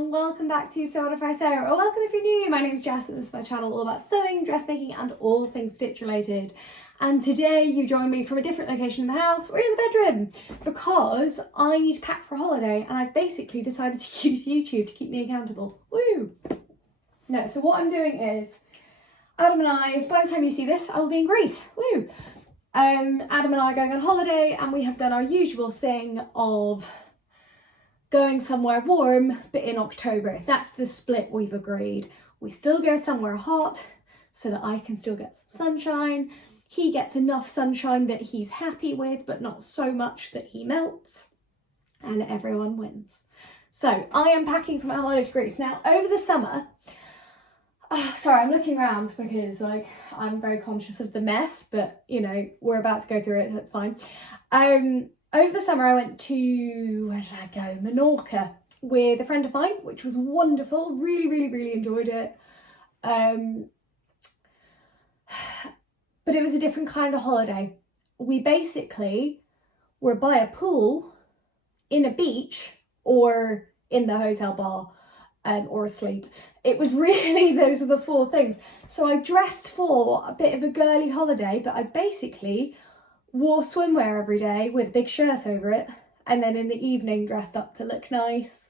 and welcome back to Sew What If I Sew, or welcome if you're new. My name's Jess and this is my channel all about sewing, dressmaking and all things stitch related. And today you join me from a different location in the house. We're in the bedroom because I need to pack for a holiday and I've basically decided to use YouTube to keep me accountable. Woo! No, so what I'm doing is Adam and I, by the time you see this, I will be in Greece. Woo! Adam and I are going on holiday and we have done our usual thing of going somewhere warm, but in October. That's the split we've agreed. We still go somewhere hot so that I can still get some sunshine. He gets enough sunshine that he's happy with, but not so much that he melts, and everyone wins. So I am packing for my holiday to Greece. Now, over the summer, sorry, I'm looking around because I'm very conscious of the mess, but you know, we're about to go through it, so it's fine. Over the summer I went to, where did I go? Menorca with a friend of mine, which was wonderful. Really enjoyed it. But it was a different kind of holiday. We basically were by a pool, in a beach, or in the hotel bar, or asleep. It was really, those are the four things. So I dressed for a bit of a girly holiday, but I basically wore swimwear every day with a big shirt over it, and then in the evening dressed up to look nice.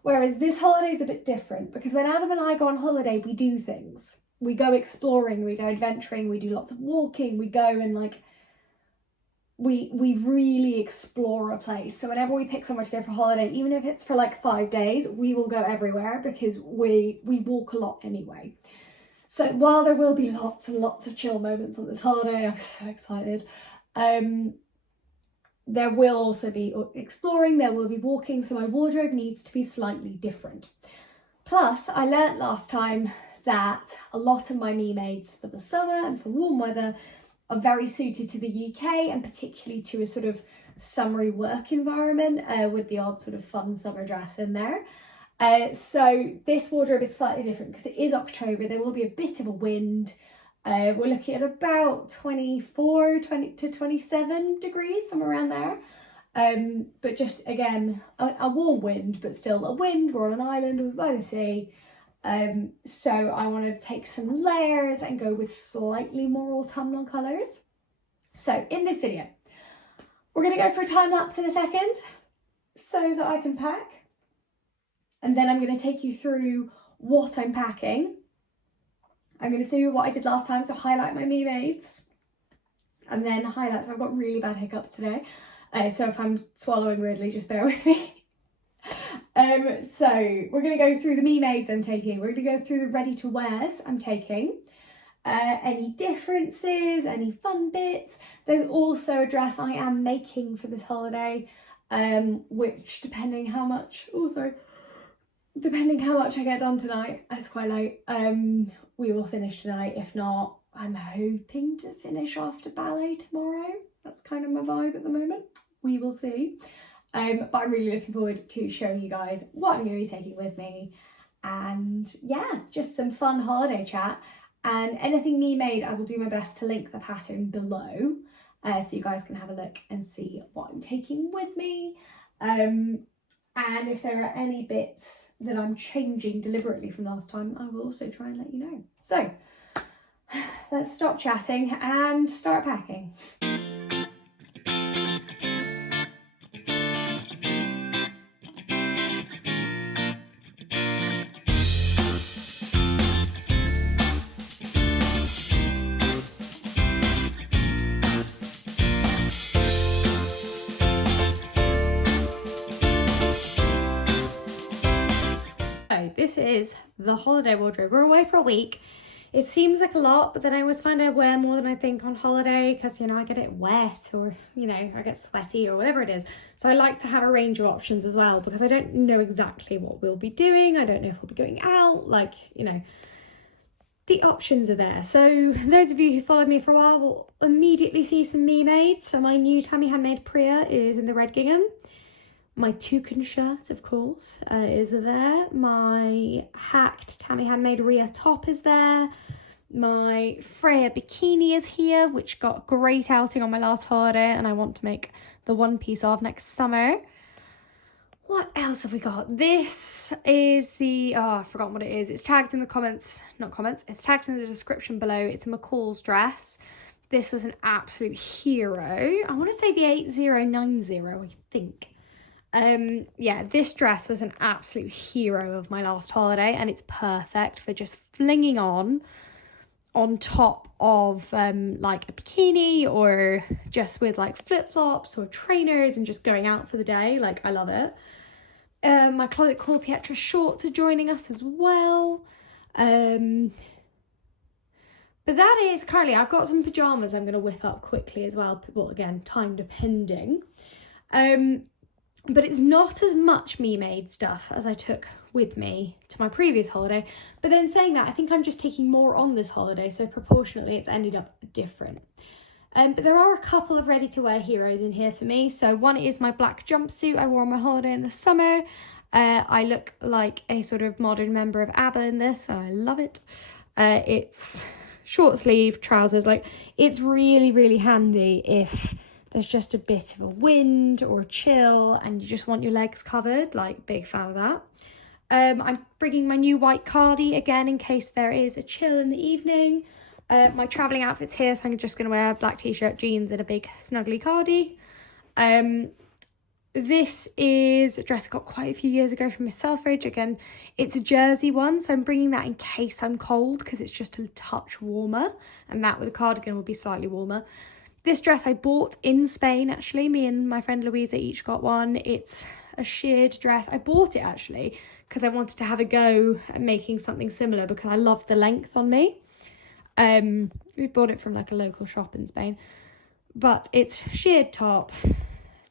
Whereas this holiday is a bit different because when Adam and I go on holiday, we do things. We go exploring, we go adventuring, we do lots of walking, we go and we really explore a place. So whenever we pick somewhere to go for holiday, even if it's for 5 days, we will go everywhere because we walk a lot anyway. So while there will be lots and lots of chill moments on this holiday, I'm so excited. There will also be exploring, there will be walking, so my wardrobe needs to be slightly different. Plus, I learnt last time that a lot of my me-mades for the summer and for warm weather are very suited to the UK and particularly to a sort of summery work environment with the odd sort of fun summer dress in there. So this wardrobe is slightly different because it is October, there will be a bit of a wind. We're looking at about 20 to 27 degrees, somewhere around there. But just, again, a warm wind, but still a wind. We're on an island by the sea. So I want to take some layers and go with slightly more autumnal colours. So in this video, we're going to go for a time lapse in a second so that I can pack. And then I'm going to take you through what I'm packing. I'm going to do what I did last time, so highlight my me-mades and then highlight. So I've got really bad hiccups today, so if I'm swallowing weirdly, just bear with me. So we're going to go through the me-mades I'm taking, we're going to go through the ready-to-wears I'm taking, any differences, any fun bits. There's also a dress I am making for this holiday, which depending how much I get done tonight, it's quite late, we will finish tonight. If not, I'm hoping to finish after ballet tomorrow. That's kind of my vibe at the moment. We will see. But I'm really looking forward to showing you guys what I'm going to be taking with me. And yeah, just some fun holiday chat. And anything me made, I will do my best to link the pattern below. So you guys can have a look and see what I'm taking with me. And if there are any bits that I'm changing deliberately from last time, I will also try and let you know. So let's stop chatting and start packing. This is the holiday wardrobe. We're away for a week. It seems like a lot, but then I always find I wear more than I think on holiday because, you know, I get it wet or, you know, I get sweaty or whatever it is. So I like to have a range of options as well because I don't know exactly what we'll be doing. I don't know if we'll be going out, you know, the options are there. So those of you who followed me for a while will immediately see some me-made. So my new Tammy Handmade Priya is in the red gingham. My toucan shirt, of course, is there. My hacked Tammy Handmade Rhea top is there. My Freya bikini is here, which got great outing on my last holiday and I want to make the one piece of next summer. What else have we got? This is the, oh, I've forgotten what it is. It's tagged in the comments, not comments, it's tagged in the description below. It's a Mccall's dress. This was an absolute hero. I want to say the 8090, I think. Yeah, this dress was an absolute hero of my last holiday, and it's perfect for just flinging on top of like a bikini, or just with like flip-flops or trainers and just going out for the day. Like, I love it. My Closet Call Pietra shorts are joining us as well. But that is currently, I've got some pajamas I'm going to whip up quickly as well. Well, again, time depending. But it's not as much me-made stuff as I took with me to my previous holiday. But then saying that, I think I'm just taking more on this holiday, so proportionately it's ended up different. But there are a couple of ready-to-wear heroes in here for me. So one is my black jumpsuit I wore on my holiday in the summer. I look like a sort of modern member of ABBA in this, and I love it. It's short sleeve trousers. Like, it's really, really handy if there's just a bit of a wind or a chill and you just want your legs covered. Like, big fan of that. I'm bringing my new white cardi again in case there is a chill in the evening. My travelling outfit's here, so I'm just going to wear a black t-shirt, jeans and a big snuggly cardi. This is a dress I got quite a few years ago from Miss Selfridge. Again, it's a jersey one, so I'm bringing that in case I'm cold, because it's just a touch warmer, and that with a cardigan will be slightly warmer. This dress I bought in Spain, actually. Me and my friend Louisa each got one. It's a sheared dress. I bought it actually because I wanted to have a go at making something similar, because I love the length on me. We bought it from like a local shop in Spain, but it's sheared top,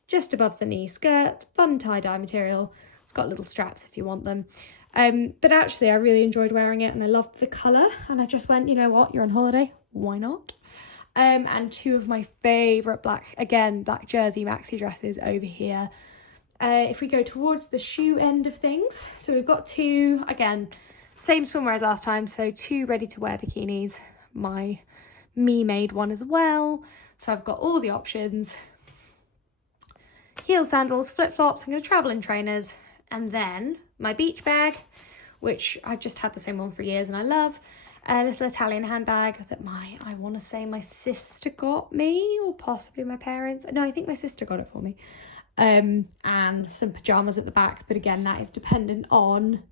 just above the knee skirt, fun tie-dye material. It's got little straps if you want them. But actually I really enjoyed wearing it and I loved the colour, and I just went, you know what, you're on holiday, why not? And two of my favourite black jersey maxi dresses over here. If we go towards the shoe end of things, so we've got two, again, same swimwear as last time, so two ready-to-wear bikinis, my me-made one as well. So I've got all the options. Heel sandals, flip-flops, I'm going to travel in trainers, and then my beach bag, which I've just had the same one for years and I love. A little Italian handbag that I want to say my sister got me, or possibly my parents. No, I think my sister got it for me. And some pajamas at the back, but again, that is dependent on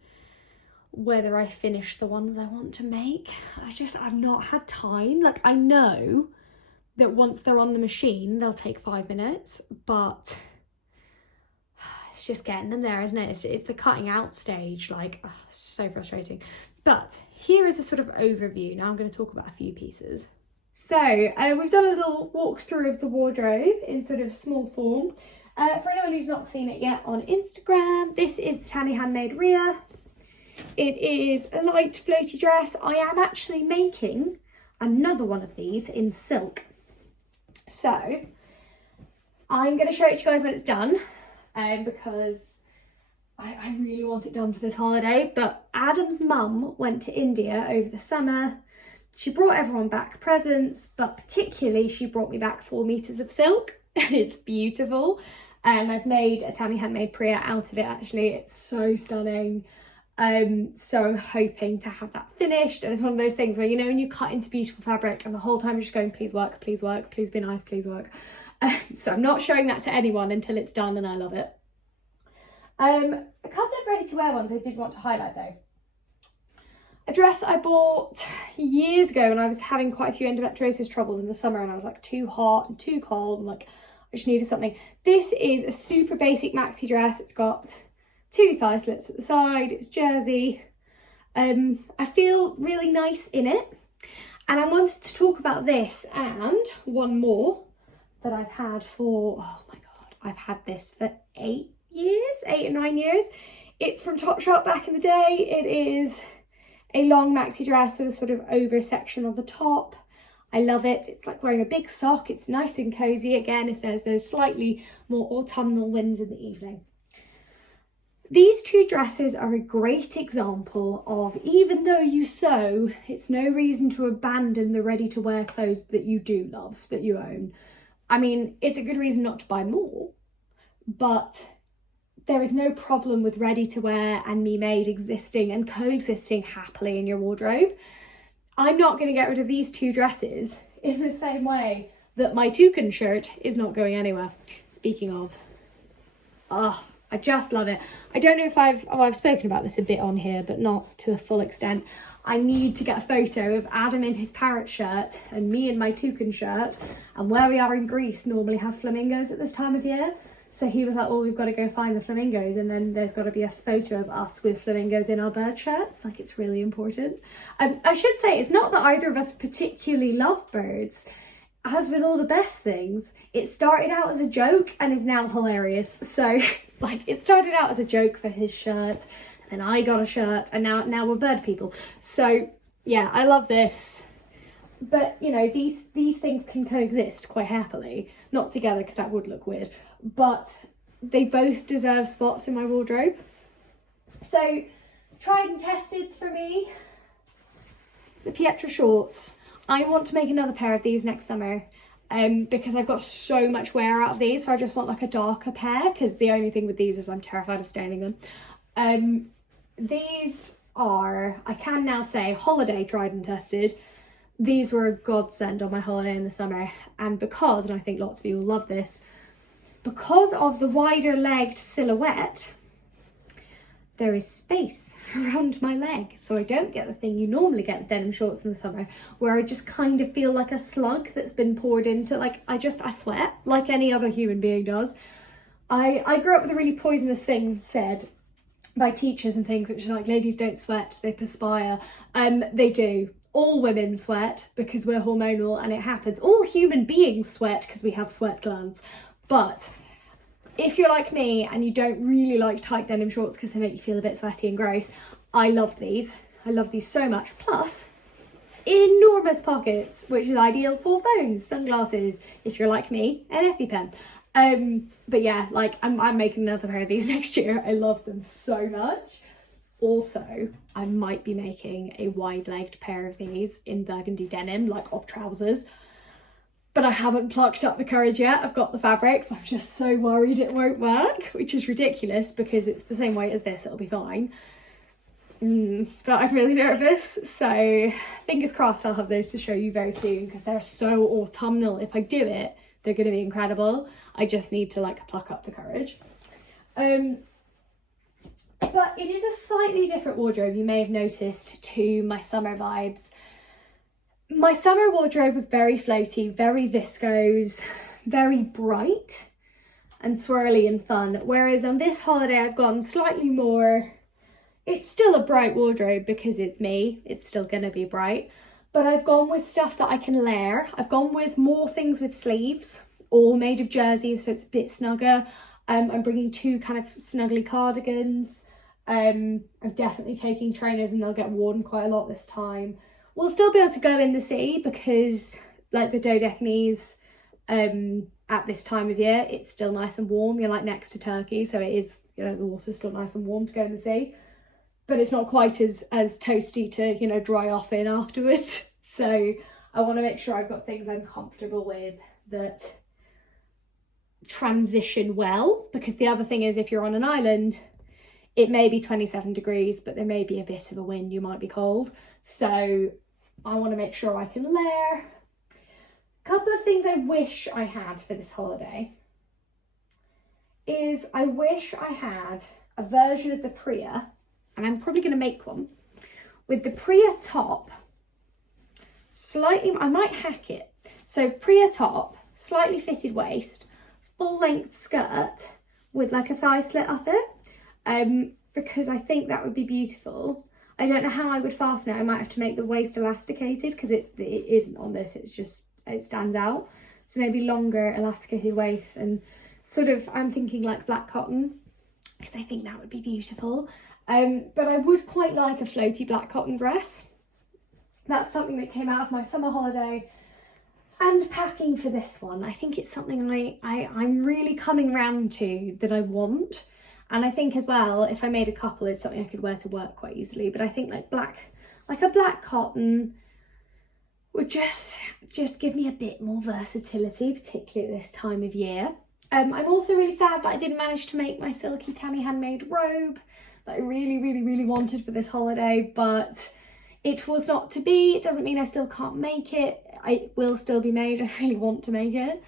whether I finish the ones I want to make. I've not had time. Like, I know that once they're on the machine, they'll take 5 minutes, but it's just getting them there, isn't it? It's the cutting out stage, like, so frustrating. But here is a sort of overview. Now I'm going to talk about a few pieces. So we've done a little walkthrough of the wardrobe in ssort of small form. For anyone who's not seen it yet on Instagram, this is the Tammy Handmade Rhea. It is a light floaty dress. I am actually making another one of these in silk. So I'm going to show it to you guys when it's done, because I really want it done for this holiday. But Adam's mum went to India over the summer. She brought everyone back presents, but particularly she brought me back 4 meters of silk, and it's beautiful. And I've made a Tammy Handmade Priya out of it, actually. It's so stunning. So I'm hoping to have that finished. And it's one of those things where, you know, when you cut into beautiful fabric and the whole time you're just going, please work, please work, please be nice, please work. So I'm not showing that to anyone until it's done, and I love it. A couple of ready-to-wear ones I did want to highlight though. A dress I bought years ago when I was having quite a few endometriosis troubles in the summer, and I was like too hot and too cold, and like I just needed something. This is a super basic maxi dress. It's got 2 thigh slits at the side, it's jersey. I feel really nice in it, and I wanted to talk about this and one more that I've had for, oh my god, I've had this for 8 or 9 years. It's from Topshop back in the day. It is a long maxi dress with a sort of over section on the top. I love it. It's like wearing a big sock. It's nice and cozy, again, if there's those slightly more autumnal winds in the evening. These 2 dresses are a great example of, even though you sew, it's no reason to abandon the ready-to-wear clothes that you do love, that you own. I mean, it's a good reason not to buy more, but there is no problem with ready to wear and me made existing and coexisting happily in your wardrobe. I'm not going to get rid of these 2 dresses in the same way that my toucan shirt is not going anywhere. Speaking of, I just love it. I don't know if I've spoken about this a bit on here, but not to the full extent. I need to get a photo of Adam in his parrot shirt and me in my toucan shirt, and where we are in Greece normally has flamingos at this time of year. So he was like, well, we've got to go find the flamingos, and then there's got to be a photo of us with flamingos in our bird shirts. Like, it's really important. I should say, it's not that either of us particularly love birds. As with all the best things, it started out as a joke and is now hilarious. So, like, it started out as a joke for his shirt, and I got a shirt, and now we're bird people. So, yeah, I love this. But, you know, these things can coexist quite happily. Not together, because that would look weird. But they both deserve spots in my wardrobe. So, tried and tested for me. The Pietra shorts. I want to make another pair of these next summer. Because I've got so much wear out of these. So I just want like a darker pair. Because the only thing with these is I'm terrified of staining them. These are, I can now say, holiday tried and tested. These were a godsend on my holiday in the summer. And because, and I think lots of you will love this, because of the wider legged silhouette, there is space around my leg. So I don't get the thing you normally get with denim shorts in the summer, where I just kind of feel like a slug that's been poured into, like, I sweat like any other human being does. I grew up with a really poisonous thing said by teachers and things, which is like, ladies don't sweat, they perspire. They do. All women sweat because we're hormonal and it happens. All human beings sweat because we have sweat glands. But if you're like me and you don't really like tight denim shorts because they make you feel a bit sweaty and gross, I love these. I love these so much. Plus, enormous pockets, which is ideal for phones, sunglasses, if you're like me, an EpiPen. But yeah, like I'm making another pair of these next year. I love them so much. Also, I might be making a wide-legged pair of these in burgundy denim, like of trousers. But I haven't plucked up the courage yet. I've got the fabric, but I'm just so worried it won't work, which is ridiculous because it's the same weight as this, it'll be fine. But I'm really nervous, so fingers crossed I'll have those to show you very soon because they're so autumnal. If I do it, they're going to be incredible. I just need to like pluck up the courage. But it is a slightly different wardrobe, you may have noticed, to my summer vibes. My summer wardrobe was very floaty, very viscose, very bright and swirly and fun. Whereas on this holiday, I've gone slightly more, it's still a bright wardrobe because it's me, it's still gonna be bright, but I've gone with stuff that I can layer. I've gone with more things with sleeves, all made of jersey, so it's a bit snugger. I'm bringing 2 kind of snuggly cardigans. I'm definitely taking trainers and they'll get worn quite a lot this time. We'll still be able to go in the sea because like the Dodecanese at this time of year, it's still nice and warm. You're like next to Turkey, so it is, you know, the water's still nice and warm to go in the sea. But it's not quite as toasty to, you know, dry off in afterwards. So I want to make sure I've got things I'm comfortable with that transition well. Because the other thing is, if you're on an island, it may be 27 degrees, but there may be a bit of a wind, you might be cold. So I want to make sure I can layer. A couple of things I wish I had for this holiday is I wish I had a version of the Priya, and I'm probably going to make one, with the Priya top, slightly, I might hack it. So Priya top, slightly fitted waist, full length skirt with like a thigh slit up it, because I think that would be beautiful. I don't know how I would fasten it. I might have to make the waist elasticated because it isn't on this, it's just, it stands out. So maybe longer elasticated waist and sort of, I'm thinking like black cotton because I think that would be beautiful. But I would quite like a floaty black cotton dress. That's something that came out of my summer holiday. And packing for this one, I think it's something I'm really coming round to that I want. And I think as well, if I made a couple, it's something I could wear to work quite easily. But I think like a black cotton would just give me a bit more versatility, particularly at this time of year. I'm also really sad that I didn't manage to make my silky Tammy handmade robe that I really wanted for this holiday, but it was not to be. It doesn't mean I still can't make it. It will still be made. I really want to make it,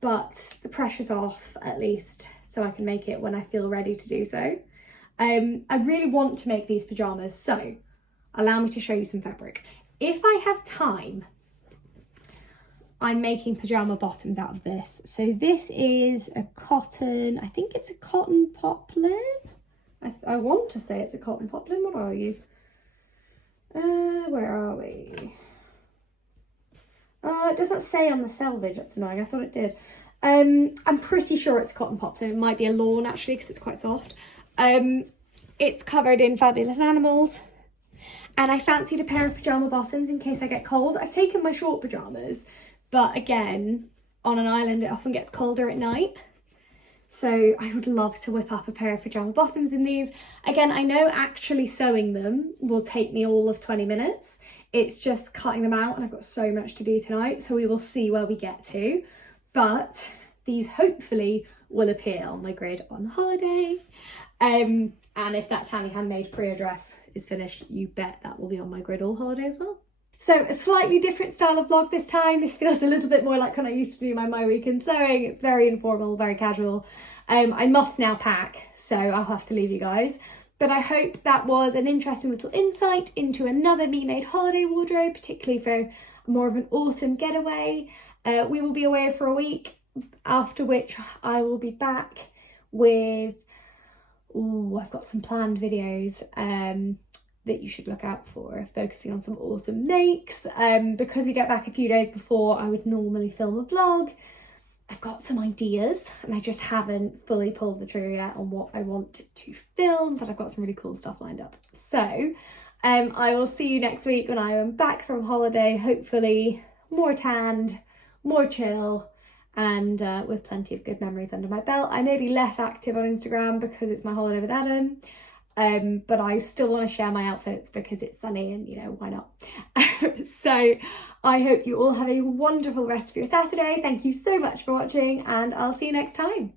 but the pressure's off at least, so I can make it when I feel ready to do so. I really want to make these pajamas, so allow me to show you some fabric. If I have time, I'm making pajama bottoms out of this. So this is a cotton, I think it's a cotton poplin. I want to say it's a cotton poplin. What are you? Where are we? It doesn't say on the selvage, that's annoying. I thought it did. I'm pretty sure it's cotton poplin. It might be a lawn actually, because it's quite soft. It's covered in fabulous animals. And I fancied a pair of pajama bottoms in case I get cold. I've taken my short pajamas, but again, on an island it often gets colder at night. So I would love to whip up a pair of pajama bottoms in these. Again, I know actually sewing them will take me all of 20 minutes. It's just cutting them out, and I've got so much to do tonight, so we will see where we get to. But these hopefully will appear on my grid on holiday. And if that Tammy handmade Priya dress is finished, you bet that will be on my grid all holiday as well. So a slightly different style of vlog this time. This feels a little bit more like when I used to do my weekend sewing. It's very informal, very casual. I must now pack, so I'll have to leave you guys. But I hope that was an interesting little insight into another Me Made holiday wardrobe, particularly for more of an autumn getaway. We will be away for a week, after which I will be back with, I've got some planned videos that you should look out for, focusing on some autumn makes. Because we get back a few days before I would normally film a vlog, I've got some ideas and I just haven't fully pulled the trigger yet on what I want to film, but I've got some really cool stuff lined up. So I will see you next week when I am back from holiday, hopefully more tanned, more chill, and with plenty of good memories under my belt. I may be less active on Instagram because it's my holiday with Adam, but I still want to share my outfits because it's sunny and, you know, why not? So I hope you all have a wonderful rest of your Saturday. Thank you so much for watching, and I'll see you next time.